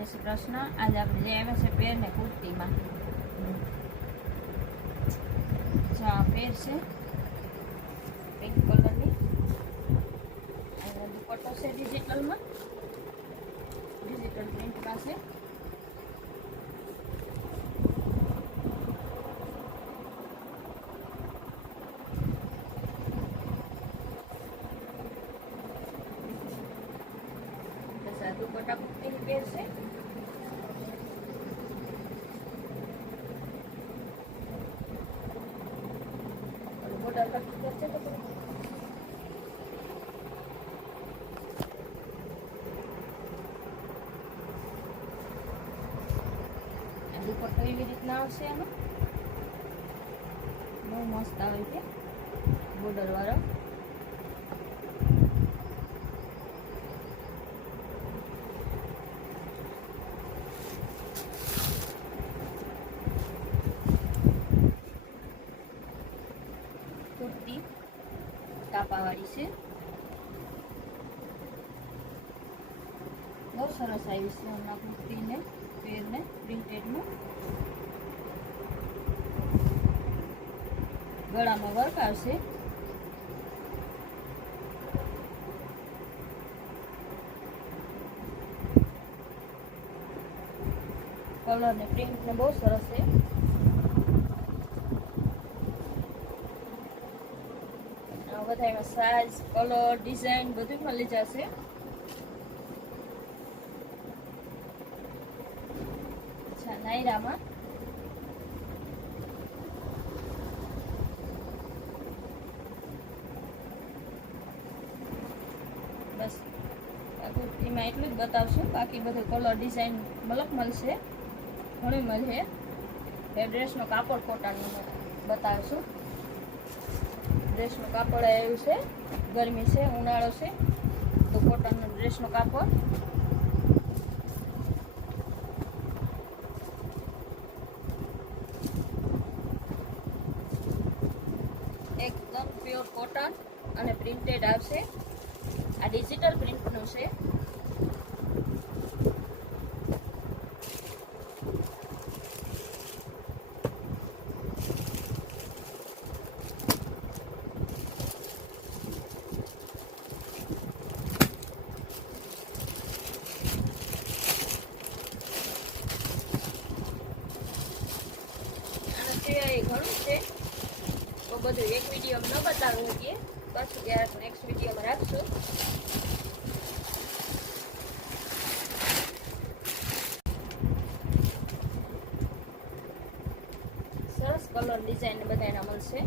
જય શ્રી કૃષ્ણ. આજે આપણે જે આવ્યા છે પેર ને કુર્તીમાં. જો આ પેર છે પિંક કલરની. અને દુપટ્ટો છે ડિજિટલમાં, ડિજિટલ પ્રિન્ટ પાસે. દુપટ્ટા કુર્તીની પેર છે. બોર્ડર લખી છે તો દુપટ્ટો એવી રીતના આવશે. એમાં બહુ મસ્ત આવે છે બોર્ડર વાળો. કુર્તી કાપાવાળી છે, બહુ સરસ આવી છે હમણાં કુર્તીને પેરને પ્રિન્ટેડનું. ગળામાં વર્ક આવશે. કલર ને પ્રિન્ટ ને બહુ સરસ છે. બધા એમાં સાઇઝ, કલર, ડિઝાઇન બધું મળી જશે. અચ્છા, નાયરામાં બસ આ કુર્તીમાં એટલું જ બતાવશું. બાકી બધું કલર ડિઝાઇન મળશે, ઘણી મળે. એ ડ્રેસનો કાપડ કોટનનું બતાવશું. ડ્રેસનું કાપડ આવ્યું છે, ગરમી છે, ઉનાળો છે તો કોટનનો ડ્રેસનો કાપડ. એકદમ પ્યોર કોટન અને પ્રિન્ટેડ આવશે. આ ડિજિટલ પ્રિન્ટનું છે. ઘણું છે તો બધું એક વિડીયોમાં ન બતાવી શકીએ, પછી ક્યારેક નેક્સ્ટ વિડીયોમાં રાખશું. સરસ કલર ડિઝાઇન બધા એના મળશે.